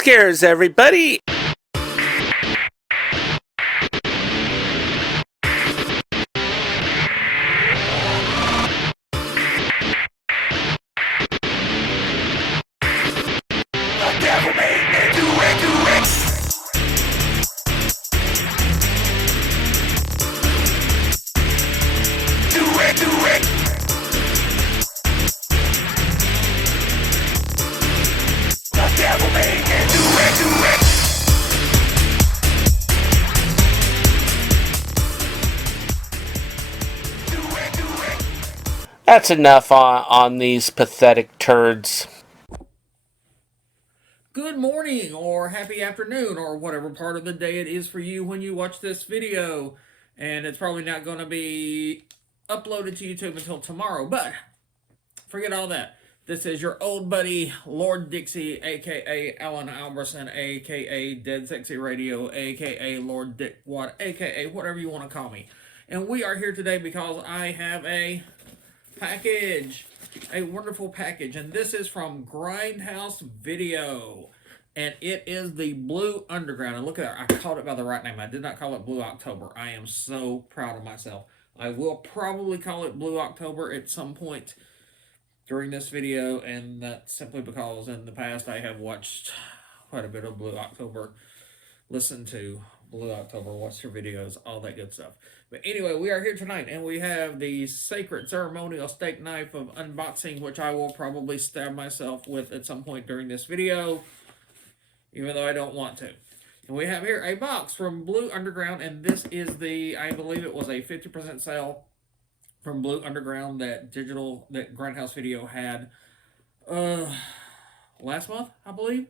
scares everybody. That's enough on these pathetic turds. Good morning, or happy afternoon, or whatever part of the day it is for you when you watch this video. And it's probably not going to be uploaded to YouTube until tomorrow, but forget all that. This is your old buddy, Lord Dixie, aka Alan Alberson, aka Dead Sexy Radio, aka Lord Dick What, aka whatever you want to call me. And we are here today because I have a package, a wonderful package, and this is from Grindhouse Video, and it is the Blue Underground. And look at that, I called it by the right name. I did not call it Blue October. I am so proud of myself. I will probably call it Blue October at some point during this video, and that's simply because in the past I have watched quite a bit of Blue October, listened to Blue October, watch their videos, all that good stuff. But anyway, we are here tonight, and we have the sacred ceremonial steak knife of unboxing, which I will probably stab myself with at some point during this video, even though I don't want to. And we have here a box from Blue Underground, and this is the, I believe it was a 50% sale from Blue Underground that Grindhouse Video had last month, I believe.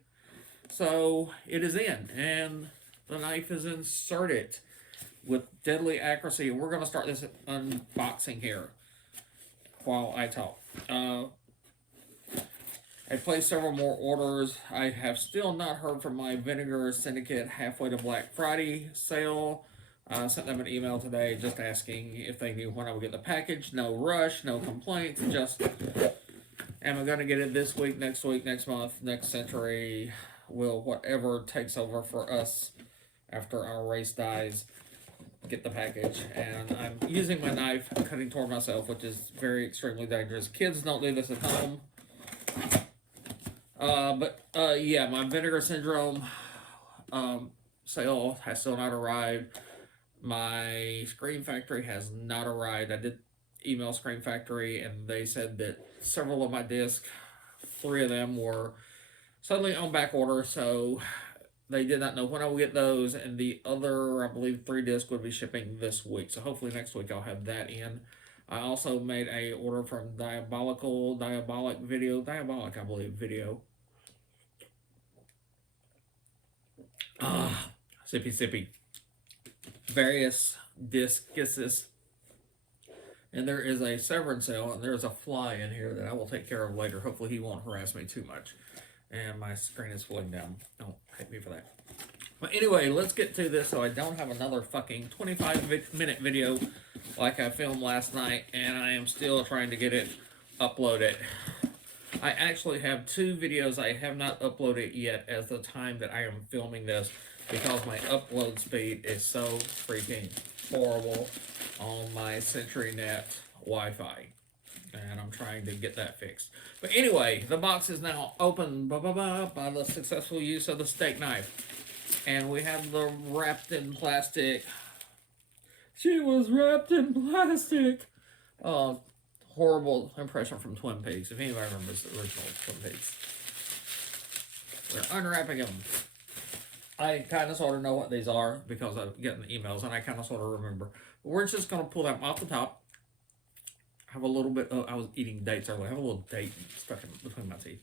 So it is in, and the knife is inserted with deadly accuracy. We're going to start this unboxing here while I talk. I placed several more orders. I have still not heard from my Vinegar Syndicate halfway to Black Friday sale. I sent them an email today just asking if they knew when I would get the package. No rush, no complaints, just am I going to get it this week, next month, next century, will whatever takes over for us after our race dies get the package. And I'm using my knife, cutting toward myself, which is very extremely dangerous. Kids don't do this at home. Yeah, my Vinegar Syndrome sale has still not arrived. My Scream Factory has not arrived. I did email Scream Factory, and they said that several of my discs, 3 of them, were suddenly on back order, so they did not know when I would get those, and the other, I believe, 3 discs would be shipping this week. So hopefully next week I'll have that in. I also made a order from Diabolic, I believe, video. Sippy. Various discs. And there is a severance sale, and there's a fly in here that I will take care of later. Hopefully he won't harass me too much. And my screen is falling down. Don't hate me for that. But anyway, let's get to this so I don't have another fucking 25-minute video like I filmed last night, and I am still trying to get it uploaded. I actually have 2 videos I have not uploaded yet as the time that I am filming this, because my upload speed is so freaking horrible on my CenturyNet Wi-Fi. And I'm trying to get that fixed. But anyway, the box is now open by the successful use of the steak knife. And we have the wrapped in plastic. She was wrapped in plastic. Horrible impression from Twin Peaks. If anybody remembers the original Twin Peaks. We're unwrapping them. I kind of sort of know what these are because I'm getting the emails, and I kind of sort of remember. But we're just going to pull them off the top. Have a little bit I was eating dates earlier. I have a little date stuck in between my teeth.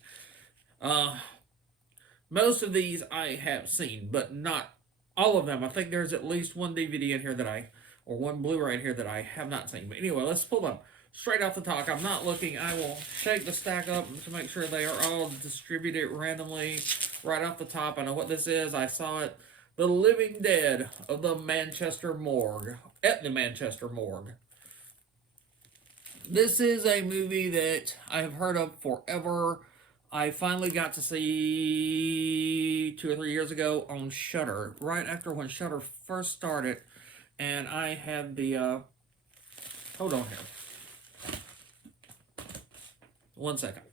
Most of these I have seen, but not all of them. I think there's at least one DVD in here or one Blu-ray in here that I have not seen. But anyway, let's pull them straight off the top. I'm not looking. I will shake the stack up to make sure they are all distributed randomly right off the top. I know what this is. I saw it. The Living Dead of the Manchester Morgue. At the Manchester Morgue. This is a movie that I have heard of forever. I finally got to see 2 or 3 years ago on Shudder, right after when Shudder first started, and I had the hold on here, 1 second.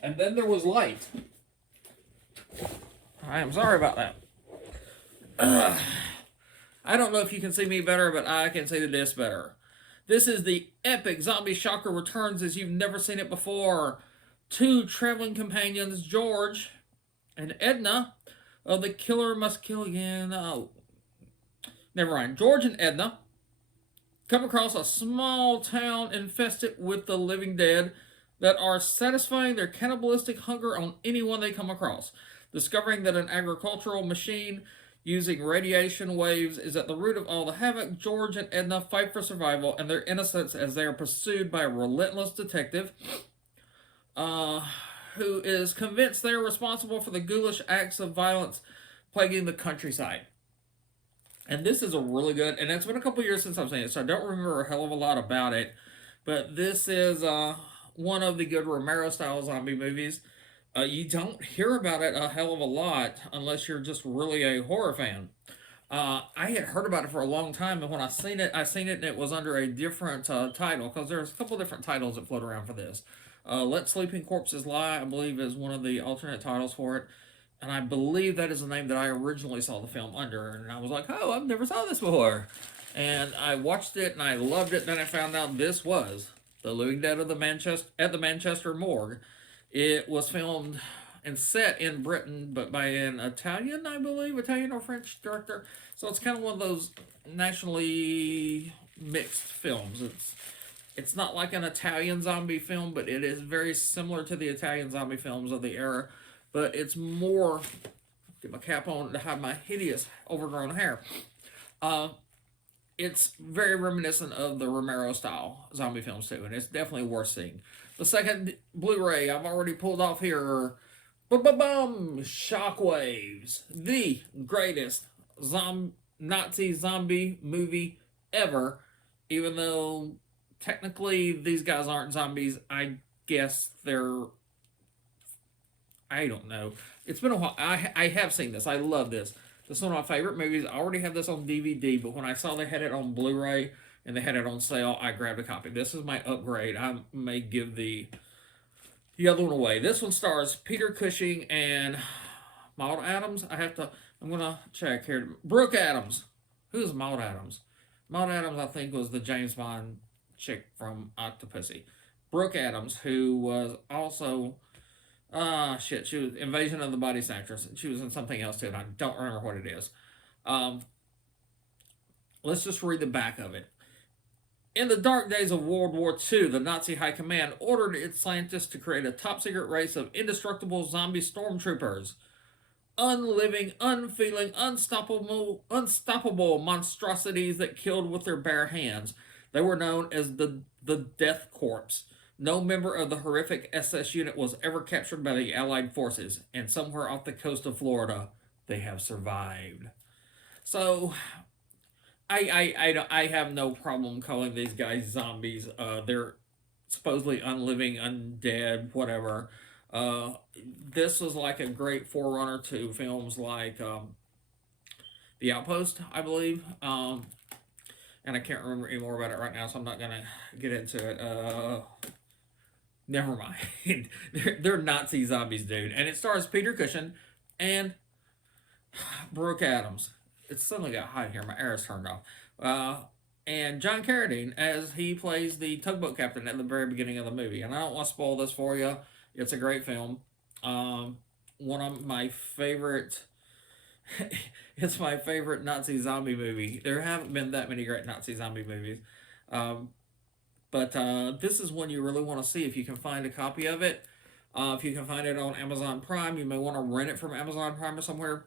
And then there was light. I am sorry about that. I don't know if you can see me better, but I can see the disc better. This is the epic zombie shocker returns as you've never seen it before. Two traveling companions, George and Edna, of the Killer Must Kill Again. Oh, never mind. George and Edna come across a small town infested with the living dead that are satisfying their cannibalistic hunger on anyone they come across. Discovering that an agricultural machine using radiation waves is at the root of all the havoc, George and Edna fight for survival and their innocence as they are pursued by a relentless detective who is convinced they are responsible for the ghoulish acts of violence plaguing the countryside. And this is a really good, and it's been a couple years since I've seen it, so I don't remember a hell of a lot about it. But this is one of the good Romero-style zombie movies. You don't hear about it a hell of a lot unless you're just really a horror fan. I had heard about it for a long time, and when I seen it and it was under a different title, because there's a couple different titles that float around for this. Let Sleeping Corpses Lie, I believe, is one of the alternate titles for it. And I believe that is the name that I originally saw the film under. And I was like, oh, I've never saw this before. And I watched it and I loved it. Then I found out this was The Living Dead of the Manchester Morgue. It was filmed and set in Britain, but by an Italian, I believe, Italian or French director. So it's kind of one of those nationally mixed films. It's not like an Italian zombie film, but it is very similar to the Italian zombie films of the era. But it's more, get my cap on to hide my hideous overgrown hair. It's very reminiscent of the Romero style zombie films too, and it's definitely worth seeing. The second Blu-ray I've already pulled off here. Shockwaves, the greatest Nazi zombie movie ever. Even though technically these guys aren't zombies, I guess they're. I don't know. It's been a while. I have seen this. I love this. This is one of my favorite movies. I already have this on DVD, but when I saw they had it on Blu-ray and they had it on sale, I grabbed a copy. This is my upgrade. I may give the other one away. This one stars Peter Cushing and Maud Adams. I'm going to check here. Brooke Adams. Who's Maud Adams? Maud Adams, I think, was the James Bond chick from Octopussy. Brooke Adams, who was also... she was Invasion of the Body Snatchers. She was in something else too, and I don't remember what it is. Let's just read the back of it. In the dark days of World War II, the Nazi High Command ordered its scientists to create a top-secret race of indestructible zombie stormtroopers. Unliving, unfeeling, unstoppable monstrosities that killed with their bare hands. They were known as the Death Corps. No member of the horrific SS unit was ever captured by the Allied forces, and somewhere off the coast of Florida, they have survived. So, I have no problem calling these guys zombies. They're supposedly unliving, undead, whatever. This was like a great forerunner to films like The Outpost, I believe. And I can't remember any more about it right now, so I'm not going to get into it. Never mind. they're Nazi zombies, dude. And it stars Peter Cushing and Brooke Adams. It's suddenly got hot here. My air is turned off. And John Carradine as he plays the tugboat captain at the very beginning of the movie. And I don't want to spoil this for you. It's a great film. One of my favorite... it's my favorite Nazi zombie movie. There haven't been that many great Nazi zombie movies. But this is one you really want to see if you can find a copy of it. If you can find it on Amazon Prime, you may want to rent it from Amazon Prime or somewhere.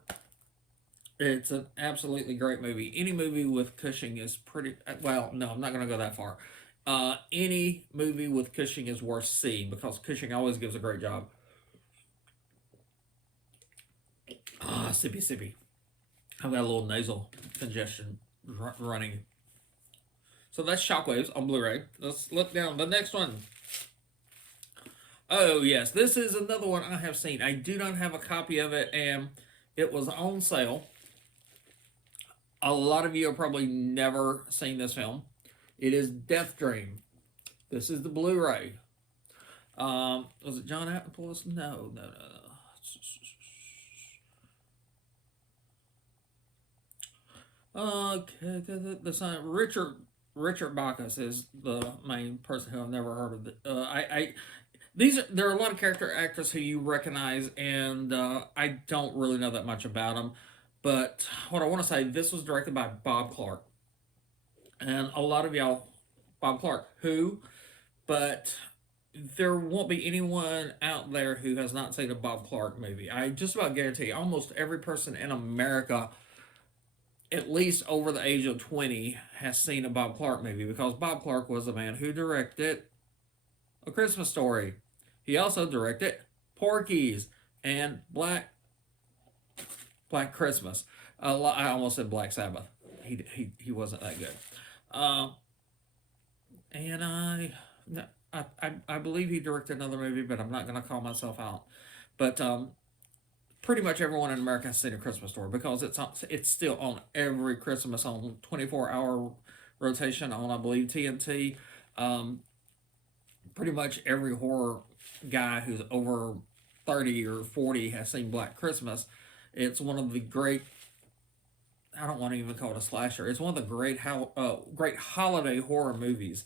It's an absolutely great movie. Any movie with Cushing is pretty... Well, no, I'm not going to go that far. Any movie with Cushing is worth seeing because Cushing always gives a great job. Sippy, sippy. I've got a little nasal congestion running. So that's Shockwaves on Blu-ray. Let's look down. The next one. Oh, yes, this is another one I have seen. I do not have a copy of it, and it was on sale. A lot of you have probably never seen this film. It is Death Dream. This is the Blu-ray. Was it John Atlas? No, no, no, no. Okay, the son Richard Bacchus is the main person who I've never heard of. There are a lot of character actors who you recognize, and I don't really know that much about them. But what I want to say, this was directed by Bob Clark, and a lot of y'all, Bob Clark, who, but there won't be anyone out there who has not seen a Bob Clark movie. I just about guarantee almost every person in America, at least over the age of 20, has seen a Bob Clark movie because Bob Clark was the man who directed A Christmas Story. He also directed Porky's and Black Christmas. I almost said Black Sabbath. He wasn't that good. Uh, and I believe he directed another movie, but I'm not going to call myself out. But pretty much everyone in America has seen A Christmas Story because it's still on every Christmas on 24-hour rotation on, I believe, TNT. Um, Pretty much every horror guy who's over 30 or 40 has seen Black Christmas. It's one of the great, I don't want to even call it a slasher. It's one of the great holiday horror movies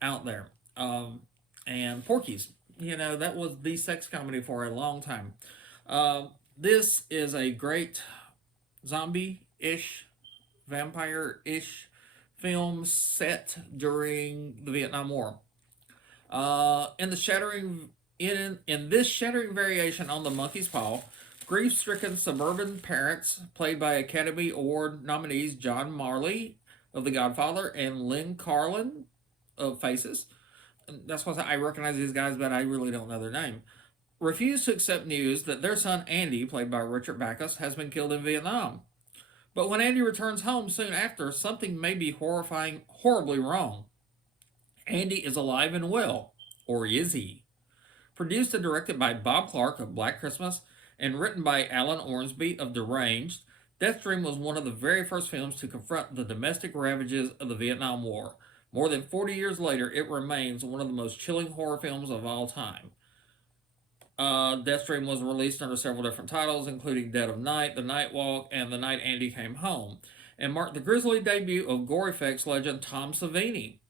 out there. And Porky's, that was the sex comedy for a long time. This is a great zombie-ish, vampire-ish film set during the Vietnam War. In the shattering in this shattering variation on the monkey's paw, grief-stricken suburban parents, played by Academy Award nominees John Marley of The Godfather and Lynn Carlin of Faces. And that's why I recognize these guys, but I really don't know their name. Refuse to accept news that their son Andy, played by Richard Backus, has been killed in Vietnam. But when Andy returns home soon after, something may be horribly wrong. Andy is alive and well. Or is he? Produced and directed by Bob Clark of Black Christmas and written by Alan Ormsby of Deranged, Death Dream was one of the very first films to confront the domestic ravages of the Vietnam War. More than 40 years later, it remains one of the most chilling horror films of all time. Death Dream was released under several different titles, including Dead of Night, The Night Walk, and The Night Andy Came Home, and marked the grisly debut of gore effects legend Tom Savini.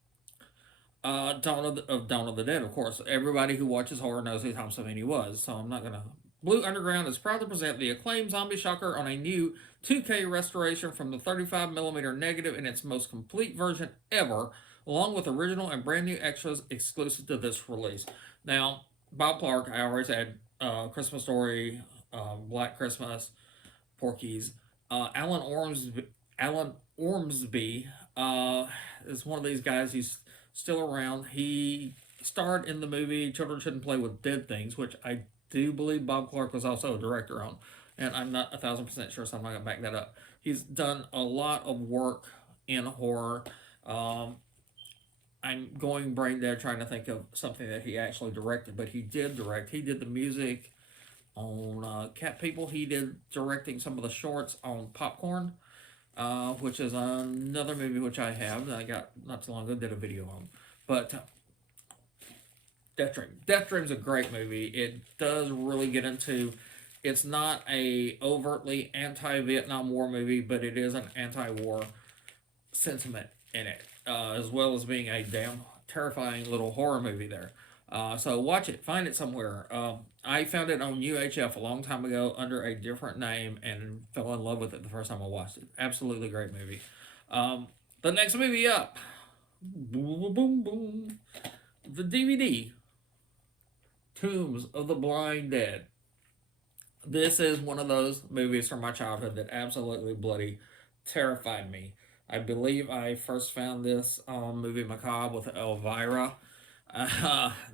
Dawn of the Dead, of course. Everybody who watches horror knows who Tom Savini was, so I'm not gonna. Blue Underground is proud to present the acclaimed zombie shocker on a new 2K restoration from the 35mm negative in its most complete version ever, along with original and brand new extras exclusive to this release. Now, Bob Clark, I already said, Christmas Story, Black Christmas, Porky's. Alan Ormsby is one of these guys who's still around. He starred in the movie Children Shouldn't Play with Dead Things, which I do believe Bob Clark was also a director on. And I'm not 1,000% sure, so I'm not going to back that up. He's done a lot of work in horror. I'm going brain dead trying to think of something that he actually directed, but he did direct. He did the music on Cat People. He did directing some of the shorts on Popcorn, which is another movie which I have that I got not too long ago, did a video on. But Death Dream. Death Dream's a great movie. It does really get into, it's not a overtly anti-Vietnam War movie, but it is an anti-war sentiment in it, as well as being a damn terrifying little horror movie there. So watch it, find it somewhere. I found it on UHF a long time ago under a different name and fell in love with it the first time I watched it. Absolutely great movie. The next movie up, boom, boom, boom, boom, the DVD, Tombs of the Blind Dead. This is one of those movies from my childhood that absolutely bloody terrified me. I believe I first found this on Movie Macabre with Elvira.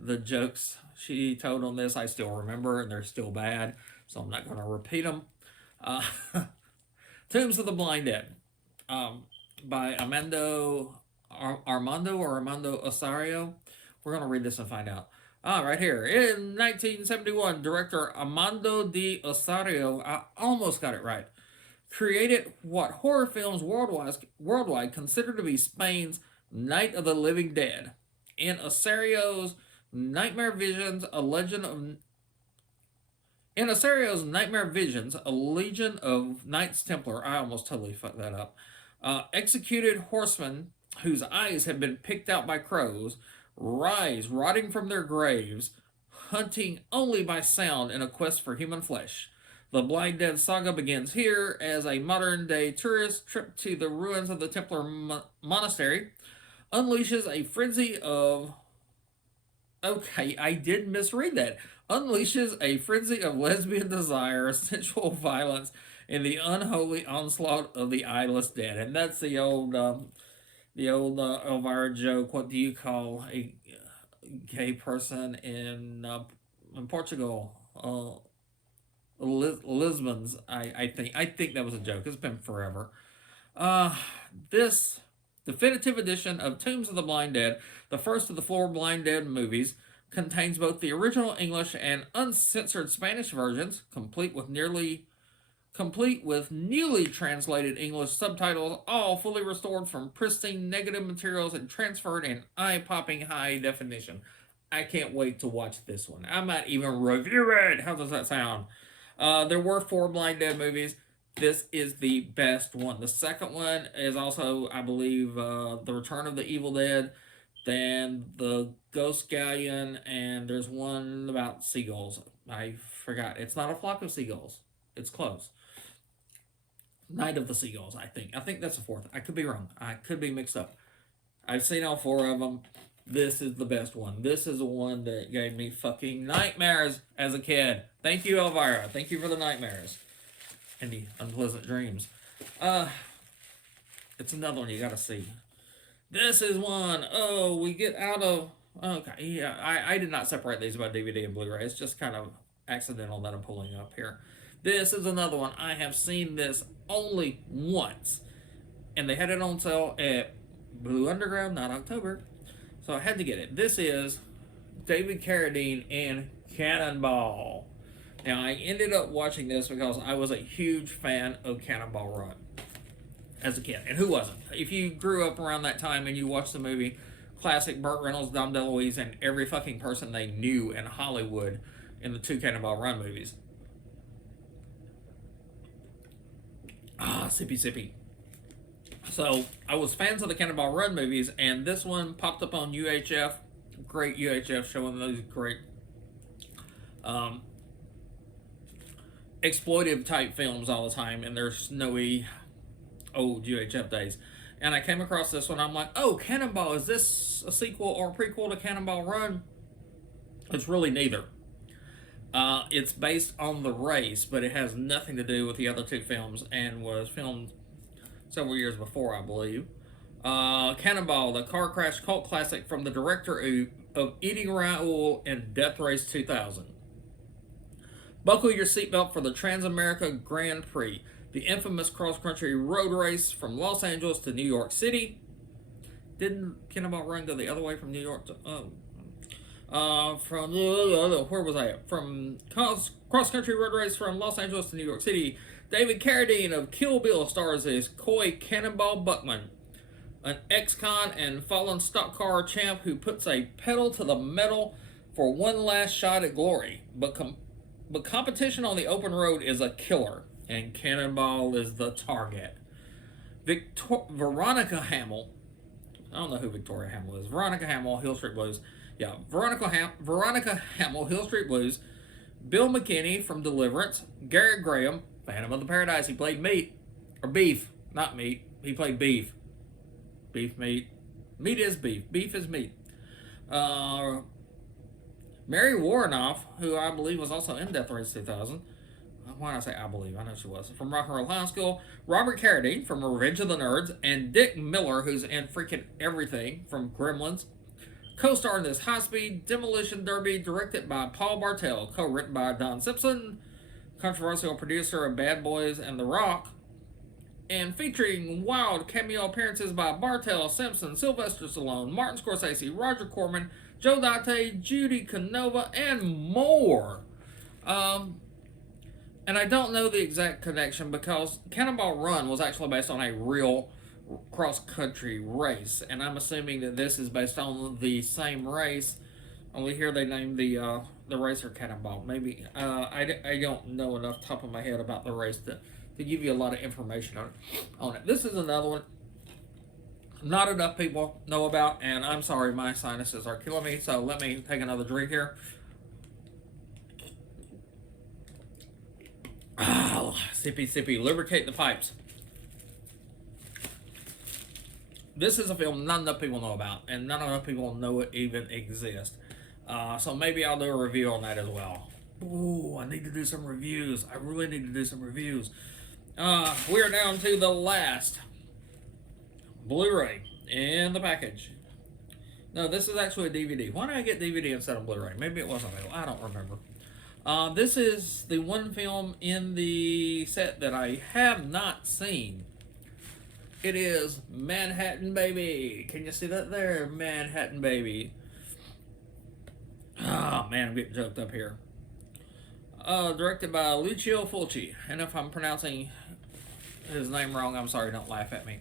The jokes she told on this I still remember, and they're still bad, so I'm not going to repeat them. Tombs of the Blind Dead, by Armando Osario. We're going to read this and find out. Right here. In 1971, director Armando de Osario, I almost got it right, created what horror films worldwide consider to be Spain's Night of the Living Dead. In Osario's Nightmare Visions, a legend of In Osario's Nightmare Visions, a legion of Knights Templar, I almost totally fucked that up, executed horsemen whose eyes have been picked out by crows, rise rotting from their graves, hunting only by sound in a quest for human flesh. The Blind Dead saga begins here as a modern day tourist trip to the ruins of the Templar monastery unleashes a frenzy of. Okay, I did misread that. Unleashes a frenzy of lesbian desire, sensual violence, and the unholy onslaught of the eyeless dead. And that's the old Elvira joke. What do you call a gay person in Portugal? Lisbons. I think that was a joke. It's been forever. Uh, this definitive edition of Tombs of the Blind Dead, the first of the four Blind Dead movies, contains both the original English and uncensored Spanish versions, complete with newly translated English subtitles, all fully restored from pristine negative materials and transferred in eye-popping high definition. I can't wait to watch this one. I might even review it. How does that sound? There were four Blind Dead movies. This is the best one. The second one is also, I believe, The Return of the Evil Dead, then The Ghost Galleon, and there's one about seagulls. I forgot. It's not a flock of seagulls. It's close. Night of the Seagulls, I think. I think that's the fourth. I could be wrong. I could be mixed up. I've seen all four of them. This is the best one. This is the one that gave me fucking nightmares as a kid. Thank you, Elvira. Thank you for the nightmares and the unpleasant dreams. It's another one you gotta see. This is one. Oh, we get out of. Okay, yeah. I did not separate these by DVD and Blu-ray. It's just kind of accidental that I'm pulling up here. This is another one. I have seen this only once, and they had it on sale at Blue Underground, not October, so I had to get it. This is David Carradine in Cannonball. Now, I ended up watching this because I was a huge fan of Cannonball Run as a kid. And who wasn't? If you grew up around that time and you watched the movie, classic Burt Reynolds, Dom DeLuise, and every fucking person they knew in Hollywood in the two Cannonball Run movies. Sippy sippy. So, I was fans of the Cannonball Run movies, and this one popped up on UHF. Great UHF, showing those great exploitive type films all the time in their snowy old UHF days. And I came across this one. I'm like, oh, Cannonball, is this a sequel or a prequel to Cannonball Run? It's really neither. It's based on the race, but it has nothing to do with the other two films and was filmed several years before, I believe. Cannonball, the car crash cult classic from the director of Eating Raoul and Death Race 2000. Buckle your seatbelt for the Transamerica Grand Prix, the infamous cross-country road race from Los Angeles to New York City. Didn't Cannonball Run go the other way from New York to... where was I at? From cross-country road race from Los Angeles to New York City. David Carradine of Kill Bill stars as Coy Cannonball Buckman, an ex-con and fallen stock car champ who puts a pedal to the metal for one last shot at glory. But competition on the open road is a killer, and Cannonball is the target. Veronica Hamill, I don't know who Victoria Hamill is. Veronica Hamill, Hill Street Blues. Yeah, Veronica Hamill, Hill Street Blues. Bill McKinney from Deliverance. Garrett Graham, Phantom of the Paradise. He played meat. Or beef. Not meat. He played beef. Beef, meat. Meat is beef. Beef is meat. Mary Warrenoff, who I believe was also in Death Race 2000. Why did I say I believe? I know she was. From Rock and Roll High School. Robert Carradine from Revenge of the Nerds. And Dick Miller, who's in freaking everything from Gremlins. Co-star in this high-speed demolition derby directed by Paul Bartel. Co-written by Don Simpson. Controversial producer of Bad Boys and The Rock. And featuring wild cameo appearances by Bartel, Simpson, Sylvester Stallone, Martin Scorsese, Roger Corman, Joe Dante, Judy Canova, and more. And I don't know the exact connection because Cannonball Run was actually based on a real cross-country race, and I'm assuming that this is based on the same race. Only here they named the racer Cannonball. Maybe I don't know enough top of my head about the race to give you a lot of information on it. This is another one not enough people know about, and I'm sorry, my sinuses are killing me. So let me take another drink here. Oh, sippy, sippy. Lubricate the pipes. This is a film not enough people know about, and not enough people know it even exists. So maybe I'll do a review on that as well. Ooh, I need to do some reviews. I really need to do some reviews. We're down to the last Blu-ray in the package. No, this is actually a DVD. Why did I get DVD instead of Blu-ray? Maybe it wasn't available. I don't remember. This is the one film in the set that I have not seen. It is Manhattan Baby. Can you see that there? Manhattan Baby. Oh, man, I'm getting choked up here. Directed by Lucio Fulci. And if I'm pronouncing his name wrong, I'm sorry, don't laugh at me.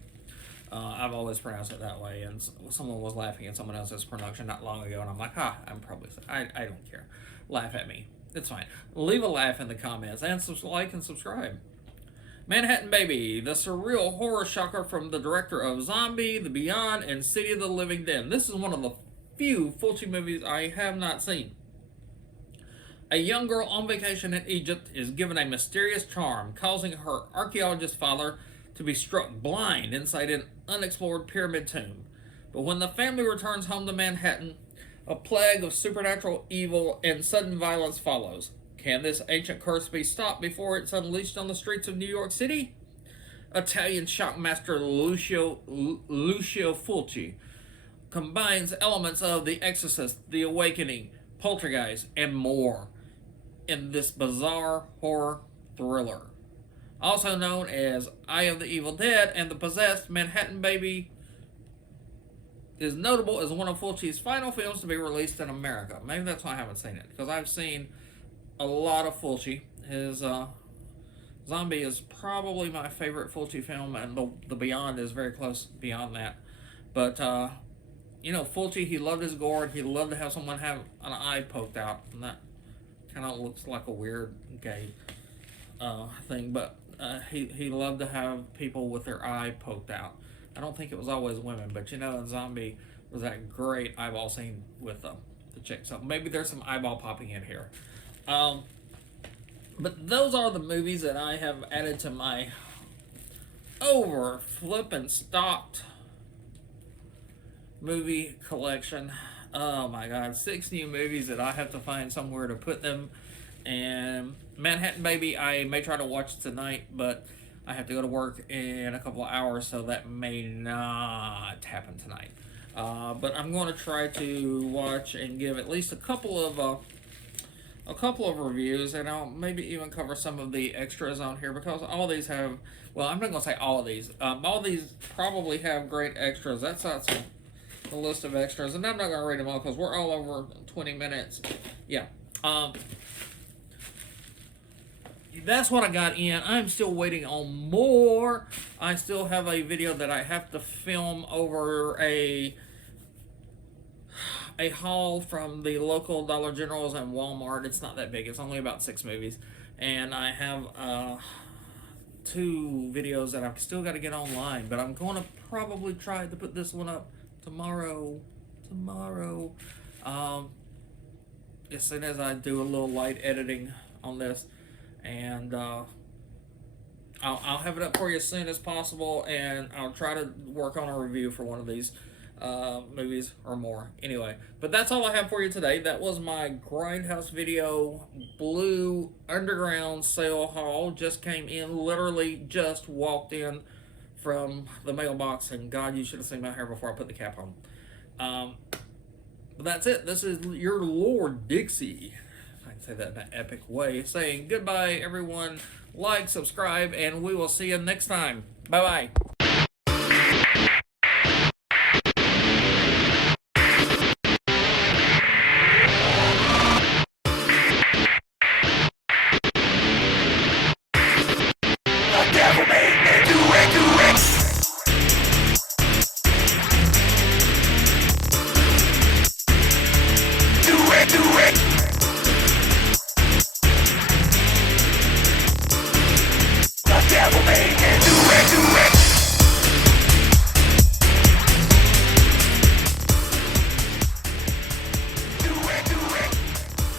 I've always pronounced it that way, and someone was laughing at someone else's pronunciation not long ago, and I'm like, I'm probably, I don't care. Laugh at me. It's fine. Leave a laugh in the comments, and like and subscribe. Manhattan Baby, the surreal horror shocker from the director of Zombie, The Beyond, and City of the Living Dead. This is one of the few Fulci movies I have not seen. A young girl on vacation in Egypt is given a mysterious charm, causing her archaeologist father to be struck blind inside an unexplored pyramid tomb. But when the family returns home to Manhattan, a plague of supernatural evil and sudden violence follows. Can this ancient curse be stopped before it's unleashed on the streets of New York City? Italian shockmaster Lucio Fulci combines elements of The Exorcist, The Awakening, Poltergeist, and more in this bizarre horror thriller. Also known as Eye of the Evil Dead and The Possessed, Manhattan Baby is notable as one of Fulci's final films to be released in America. Maybe that's why I haven't seen it, because I've seen a lot of Fulci. His Zombie is probably my favorite Fulci film, and the Beyond is very close beyond that. But, you know, Fulci, he loved his gore. He loved to have someone have an eye poked out, and that kind of looks like a weird gay thing, but he loved to have people with their eye poked out. I don't think it was always women, but you know, in Zombie was that great eyeball scene with the chick. So maybe there's some eyeball popping in here. But those are the movies that I have added to my over flippin' stocked movie collection. Oh my god, 6 new movies that I have to find somewhere to put them. And Manhattan Baby, I may try to watch tonight, but I have to go to work in a couple of hours, so that may not happen tonight. But I'm going to try to watch and give at least a couple of reviews, and I'll maybe even cover some of the extras on here, because all these have, well, I'm not going to say all of these. All these probably have great extras. That's not the list of extras, and I'm not going to read them all because we're all over 20 minutes. Yeah. That's what I got in. I'm still waiting on more. I still have a video that I have to film over a haul from the local Dollar Generals and Walmart. It's not that big. It's only about 6 movies. And I have 2 videos that I've still got to get online. But I'm going to probably try to put this one up tomorrow. As soon as I do a little light editing on this. And I'll have it up for you as soon as possible, and I'll try to work on a review for one of these movies or more. Anyway, but that's all I have for you today. That was my Grindhouse video Blue Underground sale haul. Just came in, literally just walked in from the mailbox, and God, you should have seen my hair before I put the cap on. But that's it. This is your Lord Dixie. I can say that in an epic way. Saying goodbye, everyone. Like, subscribe, and we will see you next time. Bye-bye.